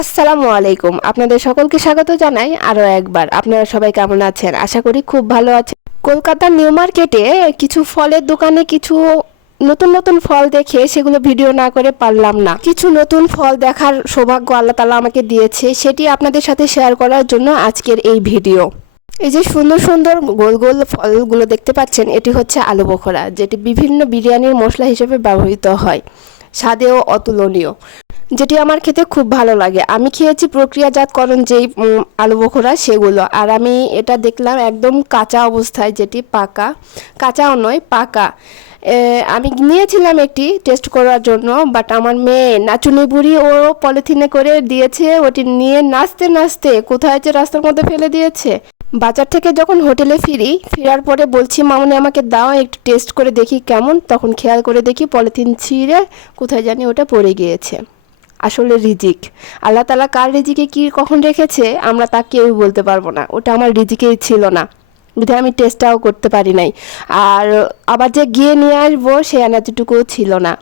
আসসালামু আলাইকুম। আপনাদের সকলকে স্বাগত জানাই আরও একবার। আপনারা সবাই কেমন আছেন? আশা করি খুব ভালো আছেন। কলকাতার নিউ মার্কেটে কিছু ফলের দোকানে কিছু নতুন নতুন ফল দেখে সেগুলো ভিডিও না করে পারলাম না। কিছু নতুন ফল দেখার সৌভাগ্য আল্লাহ তাআলা আমাকে দিয়েছে, সেটি আপনাদের সাথে শেয়ার করার জন্য আজকের এই ভিডিও। এই যে সুন্দর সুন্দর গোল গোল ফলগুলো দেখতে পাচ্ছেন, এটি হচ্ছে আলু বোখরা, যেটি বিভিন্ন বিরিয়ানির মশলা হিসেবে ব্যবহৃত হয়। স্বাদেও অতুলনীয়, যেটি আমার খেতে খুব ভালো লাগে। আমি খেয়েছি প্রক্রিয়াজাতকরণ যেই আলু বোখরা সেগুলো, আর আমি এটা দেখলাম একদম কাঁচা অবস্থায়, যেটি পাকা, কাঁচাও নয় পাকা। আমি নিয়েছিলাম একটি টেস্ট করার জন্য, বাট আমার মেয়ে নাচুনি বুড়ি ও পলিথিনে করে দিয়েছে, ওটি নিয়ে নাচতে নাচতে কোথায় যে রাস্তার মধ্যে ফেলে দিয়েছে। বাজার থেকে যখন হোটেলে ফেরার পরে বলছি, মামনি আমাকে দাও একটু টেস্ট করে দেখি কেমন, তখন খেয়াল করে দেখি পলিথিন ছিঁড়ে কোথায় জানি ওটা পড়ে গিয়েছে। আসলে রিজিক, আল্লাহ তাআলা কার রিজিকে কি কখন রেখেছে আমরা তা কেউই বলতে পারবো না। ওটা আমার রিজিকেই ছিল না, বিধায় আমি টেস্টটাও করতে পারি নাই। আর আবার যে গিয়ে নিয়ে আসবো সে এনার্জিটুকুও ছিল না।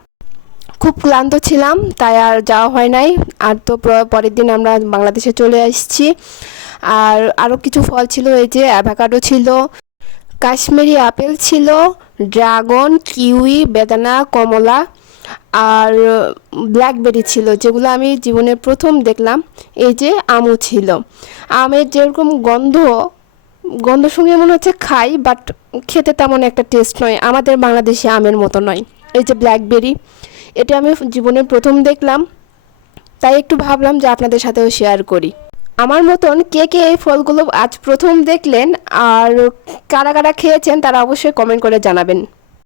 খুব ক্লান্ত ছিলাম, তাই আর যাওয়া হয় নাই। আর তো পরের দিন আমরা বাংলাদেশে চলে আসছি। আর আরও কিছু ফল ছিল, এই যে অ্যাভোকাডো ছিল, কাশ্মীরি আপেল ছিল, ড্রাগন, কিউই, বেদানা, কমলা আর ব্ল্যাকবেরি ছিল, যেগুলো আমি জীবনের প্রথম দেখলাম। এই যে আমও ছিল। আমের যেরকম গন্ধ শুনে মনে হচ্ছে খাই, বাট খেতে তেমন একটা টেস্ট নয়, আমাদের বাংলাদেশি আমের মতো নয়। এই যে ব্ল্যাকবেরি, এটা আমি জীবনের প্রথম দেখলাম, তাই একটু ভাবলাম যে আপনাদের সাথেও শেয়ার করি। আমার মতন কে কে এই ফলগুলো আজ প্রথম দেখলেন আর কারা কারা খেয়েছেন তারা অবশ্যই কমেন্ট করে জানাবেন।